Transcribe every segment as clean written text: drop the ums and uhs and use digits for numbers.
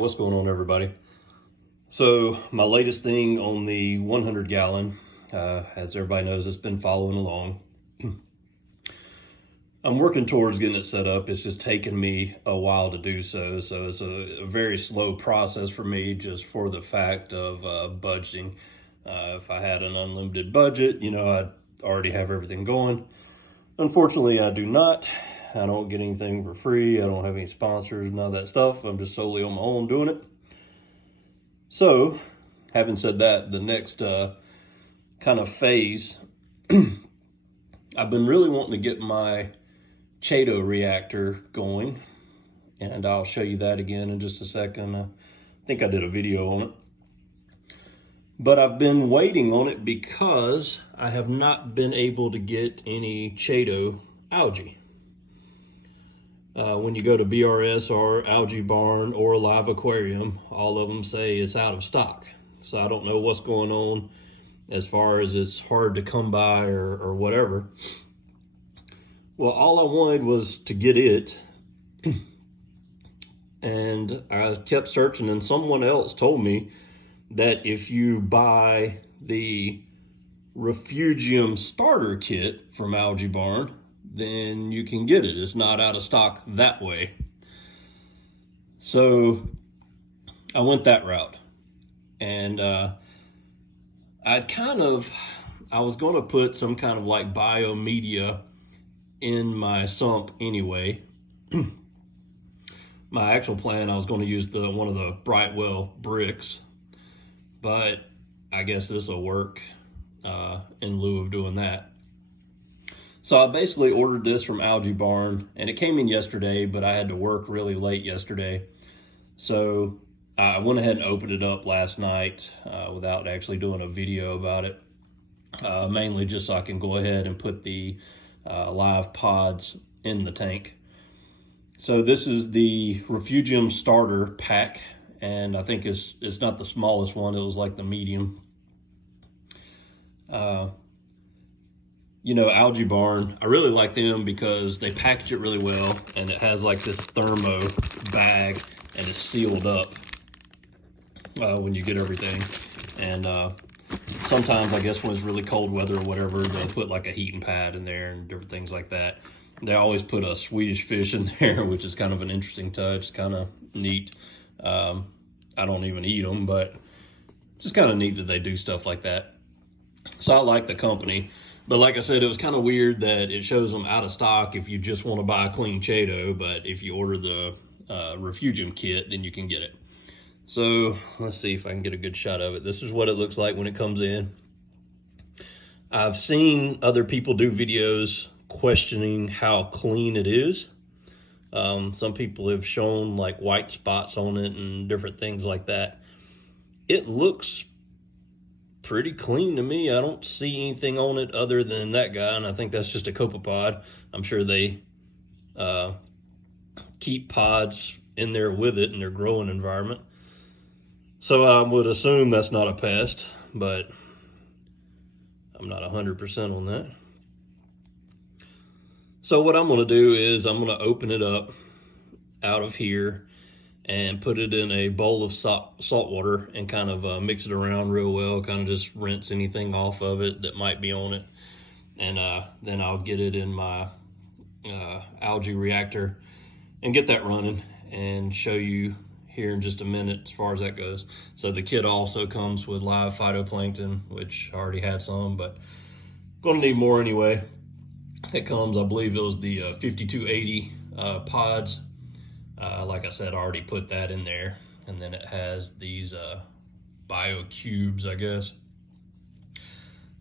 what's going on, everybody? So my latest thing on the 100 gallon, as everybody knows, it's been following along. I'm working towards getting it set up. It's just taken me a while to do so. So it's a very slow process for me, just for the fact of budgeting. If I had an unlimited budget, I'd already have everything going. Unfortunately, I do not. I don't get anything for free. I don't have any sponsors, none of that stuff. I'm just solely on my own doing it. So, having said that, the next kind of phase, I've been really wanting to get my Chaeto reactor going, and I'll show you that again in just a second. I think I did a video on it. But I've been waiting on it because I have not been able to get any Chaeto algae. When you go to BRS or AlgaeBarn or Live Aquarium, all of them say it's out of stock. So I don't know what's going on as far as it's hard to come by or whatever. Well, all I wanted was to get it. And I kept searching, and someone else told me that if you buy the Refugium starter kit from AlgaeBarn, then you can get it. It's not out of stock that way. So I went that route. And I was going to put some kind of like biomedia in my sump anyway. My actual plan, I was going to use one of the Brightwell bricks, but I guess this will work in lieu of doing that. So I basically ordered this from AlgaeBarn, and it came in yesterday, but I had to work really late yesterday. So I went ahead and opened it up last night without actually doing a video about it, mainly just so I can go ahead and put the live pods in the tank. So this is the Refugium starter pack, and I think it's not the smallest one. It was like the medium. AlgaeBarn, I really like them because they package it really well, and it has like this thermo bag, and it's sealed up when you get everything. And sometimes, I guess when it's really cold weather or whatever, they'll put like a heating pad in there and different things like that. They always put a Swedish fish in there, which is kind of an interesting touch, kind of neat. I don't even eat them, but just kind of neat that they do stuff like that. So I like the company. But like I said, it was kind of weird that it shows them out of stock if you just want to buy a clean Chaeto, but if you order the Refugium kit, then you can get it. So let's see if I can get a good shot of it. This is what it looks like when it comes in. I've seen other people do videos questioning how clean it is. Some people have shown like white spots on it and different things like that. It looks pretty clean to me. I don't see anything on it other than that guy, and I think that's just a copepod. I'm sure they keep pods in there with it in their growing environment. So I would assume that's not a pest, but I'm not 100% on that. So what I'm going to do is I'm going to open it up out of here and put it in a bowl of salt water and kind of mix it around real well, kind of just rinse anything off of it that might be on it. And then I'll get it in my algae reactor and get that running and show you here in just a minute as far as that goes. So the kit also comes with live phytoplankton, which I already had some, but gonna need more anyway. It comes, I believe it was the 5280 pods. Like I said, I already put that in there. And then it has these bio cubes, I guess.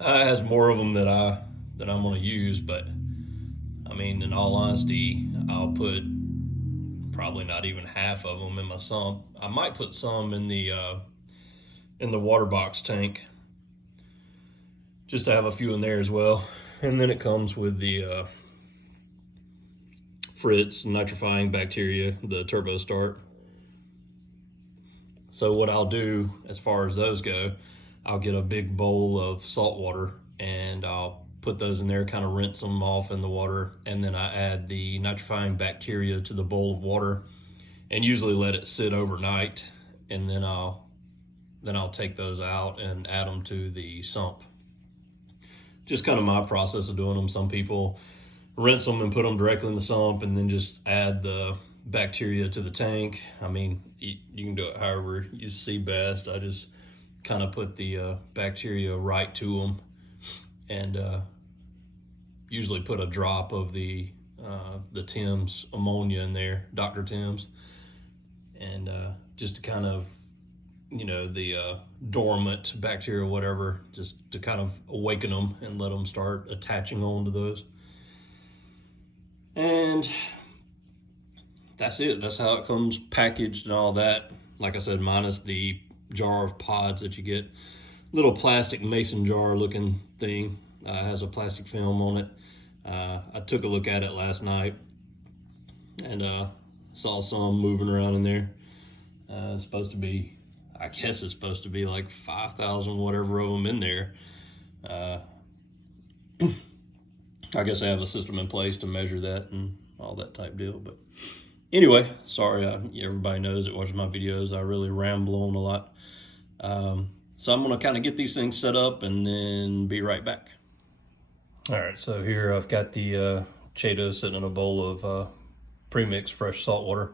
It has more of them that I'm gonna use, but I mean, in all honesty, I'll put probably not even half of them in my sump. I might put some in the water box tank, just to have a few in there as well. And then it comes with the Fritz nitrifying bacteria, the Turbo Start. So what I'll do as far as those go, I'll get a big bowl of salt water and I'll put those in there, kind of rinse them off in the water, and then I add the nitrifying bacteria to the bowl of water and usually let it sit overnight, and then I'll take those out and add them to the sump. Just kind of my process of doing them. Some people rinse them and put them directly in the sump and then just add the bacteria to the tank. I mean, you can do it however you see best. I just kind of put the bacteria right to them, and usually put a drop of the Tim's ammonia in there, Dr. Tim's, and just to kind of, you know, the dormant bacteria, whatever, just to kind of awaken them and let them start attaching on to those. And that's it. That's how it comes packaged and all that. Like I said, minus the jar of pods that you get. Little plastic mason jar looking thing. Has a plastic film on it. I took a look at it last night and saw some moving around in there. It's supposed to be, I guess it's supposed to be like 5,000 whatever of them in there. I guess I have a system in place to measure that and all that type deal. But anyway, sorry, everybody knows that watches my videos, I really ramble on a lot. So I'm gonna kind of get these things set up and then be right back. All right, so here I've got the Chaeto sitting in a bowl of pre-mixed fresh salt water,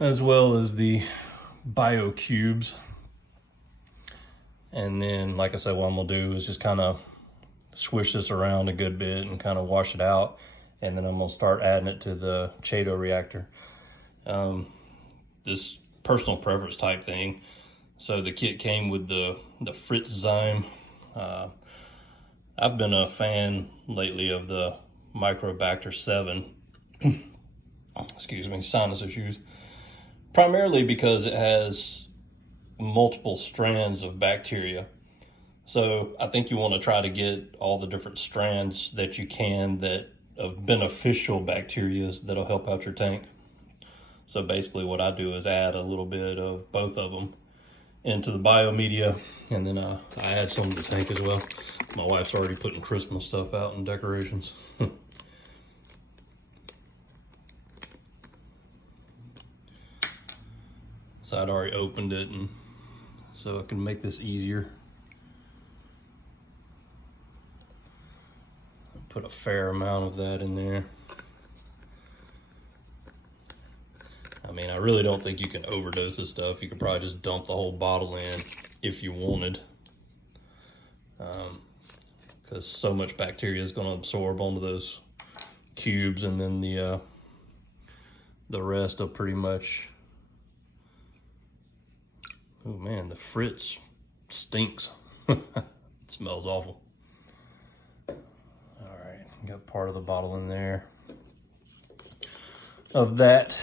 as well as the bio cubes. And then, like I said, what I'm gonna do is just kind of swish this around a good bit and kind of wash it out, and then I'm gonna start adding it to the Chaeto reactor. This personal preference type thing. So the kit came with the Fritz Zyme. I've been a fan lately of the Microbacter 7. Excuse me, sinus issues. Primarily because it has multiple strands of bacteria. So I think you want to try to get all the different strands that you can that of beneficial bacteria that'll help out your tank. So basically what I do is add a little bit of both of them into the biomedia, and then I add some to the tank as well. My wife's already putting Christmas stuff out and decorations. So I'd already opened it, and so I can make this easier. Put a fair amount of that in there. I mean, I really don't think you can overdose this stuff. You could probably just dump the whole bottle in if you wanted, because so much bacteria is going to absorb onto those cubes, and then the rest will pretty much. Oh man, the Fritz stinks. It smells awful. All right, got part of the bottle in there of that.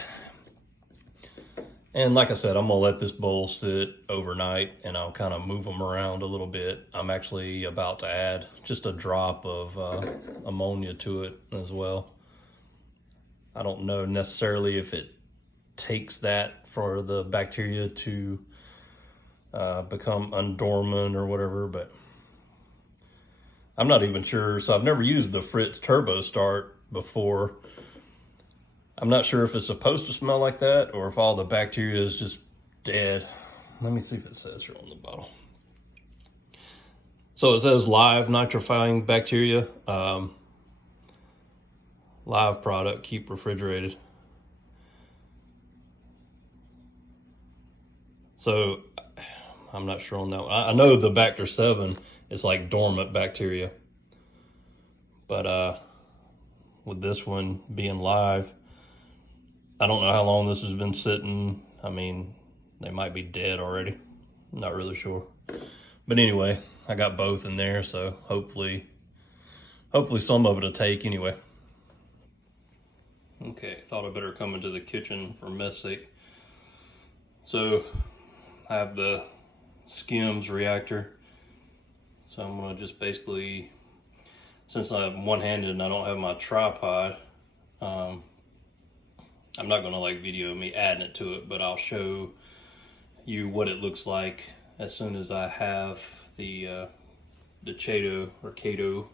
And like I said, I'm gonna let this bowl sit overnight, and I'll kind of move them around a little bit. I'm actually about to add just a drop of ammonia to it as well. I don't know necessarily if it takes that for the bacteria to become undormant or whatever, but I'm not even sure. So I've never used the Fritz Turbo Start before. I'm not sure if it's supposed to smell like that or if all the bacteria is just dead. Let me see if it says here on the bottle. So it says live nitrifying bacteria. Live product, keep refrigerated. So I'm not sure on that one. I know the Bacter 7 is like dormant bacteria, but with this one being live, I don't know how long this has been sitting. I mean, they might be dead already. I'm not really sure. But anyway, I got both in there, so hopefully some of it will take anyway. Okay, thought I better come into the kitchen for mess sake. So I have the Skimz reactor. So I'm gonna just basically, since I'm one-handed and I don't have my tripod, I'm not gonna like video me adding it to it, but I'll show you what it looks like as soon as I have the Chaeto or Chaeto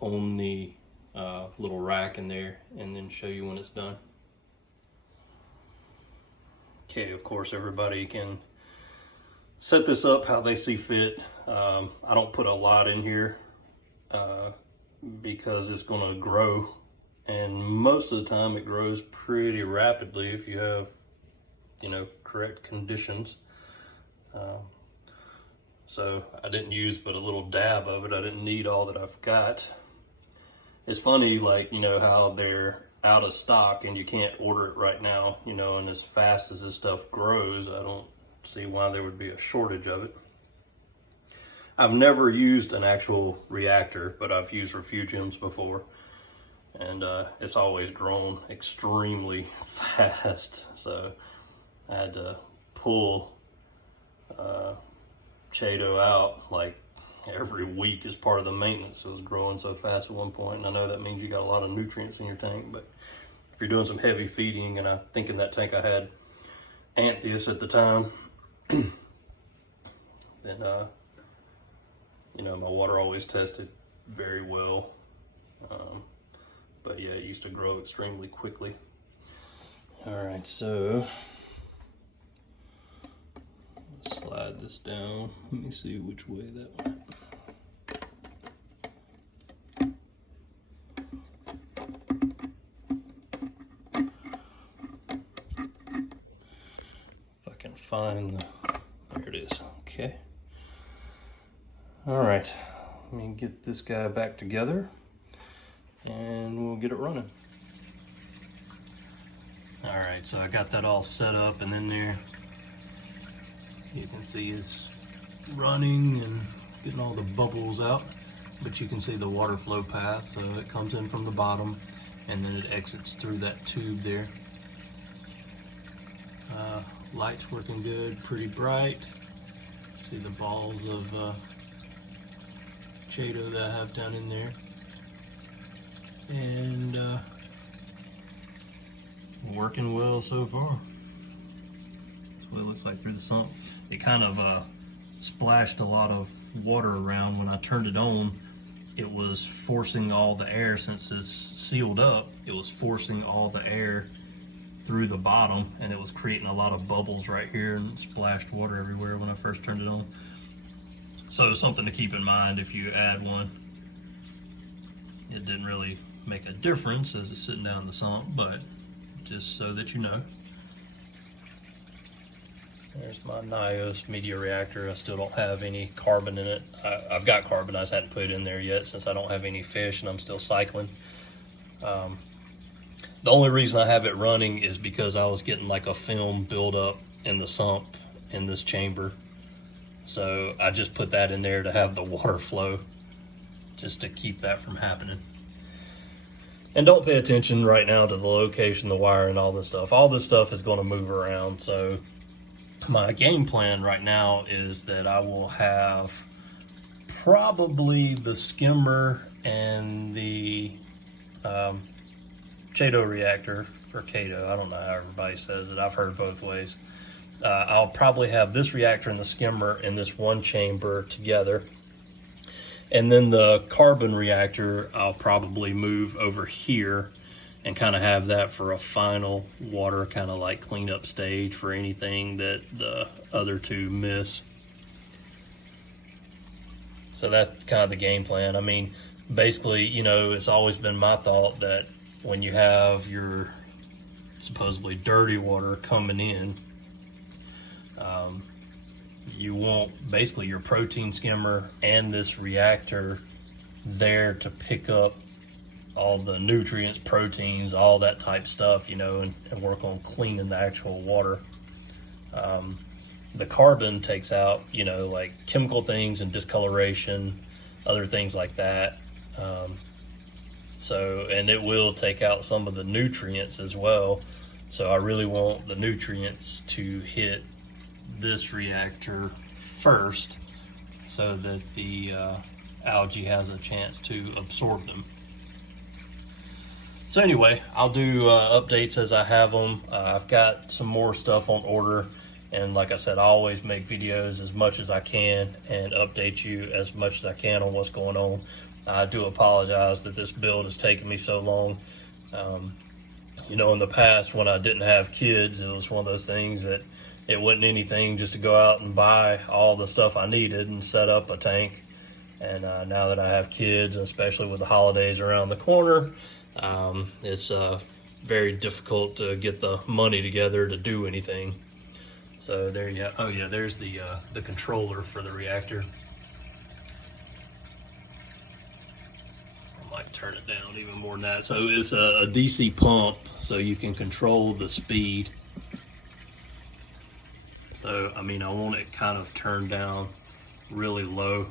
on the little rack in there, and then show you when it's done. Okay, of course, everybody can set this up how they see fit. I don't put a lot in here because it's going to grow, and most of the time it grows pretty rapidly if you have, you know, correct conditions. So I didn't use but a little dab of it. I didn't need all that I've got. It's funny, like, you know, how they're out of stock and you can't order it right now, you know, and as fast as this stuff grows, I don't see why there would be a shortage of it. I've never used an actual reactor, but I've used refugiums before, and it's always grown extremely fast. So I had to pull Chaeto out like every week as part of the maintenance. It was growing so fast at one point, and I know that means you got a lot of nutrients in your tank, but if you're doing some heavy feeding, and I think in that tank I had Anthias at the time, then you know, my water always tested very well. But yeah, it used to grow extremely quickly. All right, so slide this down. Let me see which way that went. If I can find the, there it is. Okay. All right, let me get this guy back together and we'll get it running. All right, so I got that all set up and in there. You can see it's running and getting all the bubbles out, but you can see the water flow path. So it comes in from the bottom and then it exits through that tube there. Light's working good, pretty bright. See the balls of Chaeto that I have down in there. And working well so far. That's what it looks like through the sump. It kind of splashed a lot of water around when I turned it on. It was forcing all the air, since it's sealed up, it was forcing all the air through the bottom, and it was creating a lot of bubbles right here and splashed water everywhere when I first turned it on. So something to keep in mind if you add one. It didn't really make a difference as it's sitting down in the sump, but just so that you know. There's my Nios media reactor. I still don't have any carbon in it. I've got carbon, I just hadn't put it in there yet since I don't have any fish and I'm still cycling. The only reason I have it running is because I was getting like a film buildup in the sump in this chamber. So I just put that in there to have the water flow, just to keep that from happening. And don't pay attention right now to the location, the wire, and all this stuff. All this stuff is going to move around. So my game plan right now is that I will have probably the skimmer and the Chaeto reactor, or Chaeto, I don't know how everybody says it. I've heard both ways. I'll probably have this reactor and the skimmer in this one chamber together. And then the carbon reactor, I'll probably move over here and kind of have that for a final water kind of like cleanup stage for anything that the other two miss. So that's kind of the game plan. I mean, basically, you know, it's always been my thought that when you have your supposedly dirty water coming in, you want basically your protein skimmer and this reactor there to pick up all the nutrients, proteins, all that type stuff, you know, and work on cleaning the actual water. The carbon takes out, you know, like chemical things and discoloration, other things like that. And it will take out some of the nutrients as well. So I really want the nutrients to hit this reactor first so that the algae has a chance to absorb them. So anyway, I'll do updates as I have them. I've got some more stuff on order, and like I said, I always make videos as much as I can and update you as much as I can on what's going on. I do apologize that this build has taken me so long. You know, in the past when I didn't have kids, it was one of those things that it wasn't anything just to go out and buy all the stuff I needed and set up a tank. And now that I have kids, especially with the holidays around the corner, it's very difficult to get the money together to do anything. So there you go. Oh yeah, there's the controller for the reactor. I might turn it down even more than that. So it's a DC pump, so you can control the speed. So I mean, I want it kind of turned down really low.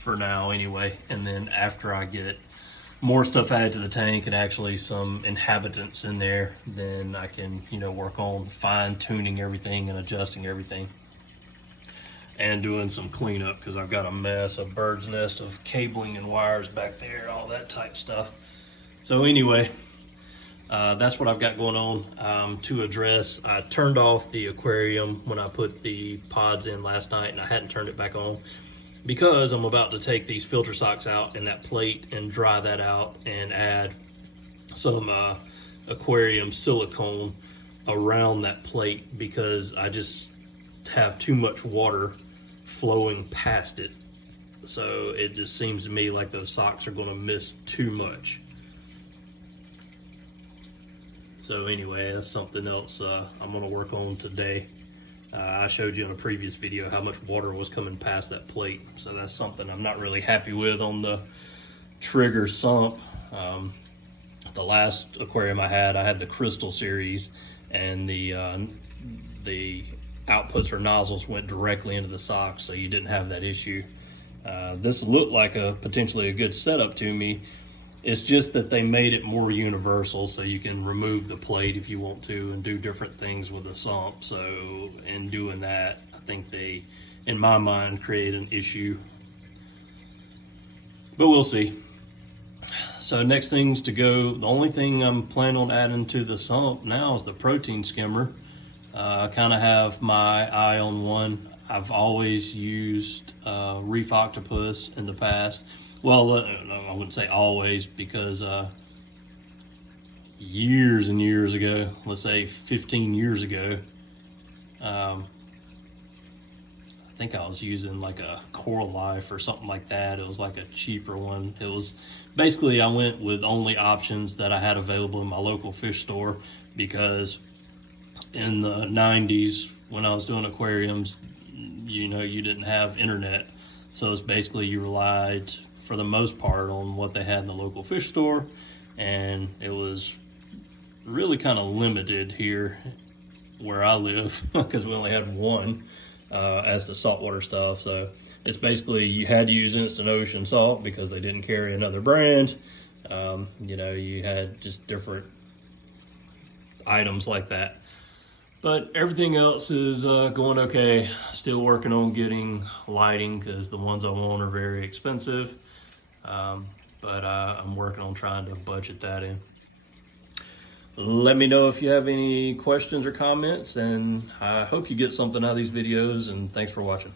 For now anyway, and then after I get more stuff added to the tank and actually some inhabitants in there, then I can, you know, work on fine-tuning everything and adjusting everything and doing some cleanup, because I've got a mess, a bird's nest of cabling and wires back there, all that type stuff. So anyway, that's what I've got going on to address. I turned off the aquarium when I put the pods in last night, and I hadn't turned it back on because I'm about to take these filter socks out and that plate and dry that out and add some aquarium silicone around that plate, because I just have too much water flowing past it. So it just seems to me like those socks are going to miss too much. So anyway, that's something else I'm going to work on today. I showed you in a previous video how much water was coming past that plate. So that's something I'm not really happy with on the trigger sump. The last aquarium I had the Crystal series, and the outputs or nozzles went directly into the socks, so you didn't have that issue. This looked like potentially a good setup to me. It's just that they made it more universal, so you can remove the plate if you want to and do different things with the sump. So in doing that, I think they, in my mind, create an issue. But we'll see. So next things to go, the only thing I'm planning on adding to the sump now is the protein skimmer. I kind of have my eye on one. I've always used Reef Octopus in the past. Well, I wouldn't say always, because years and years ago, let's say 15 years ago, I think I was using like a Coral Life or something like that. It was like a cheaper one. It was basically, I went with only options that I had available in my local fish store, because in the 90s when I was doing aquariums, you know, you didn't have internet. So it's basically you relied for the most part on what they had in the local fish store, and it was really kind of limited here where I live because we only had one as to saltwater stuff. So it's basically you had to use Instant Ocean salt because they didn't carry another brand. You know, you had just different items like that. But everything else is going okay. Still working on getting lighting because the ones I want are very expensive. But I'm working on trying to budget that in. Let me know if you have any questions or comments, and I hope you get something out of these videos, and thanks for watching.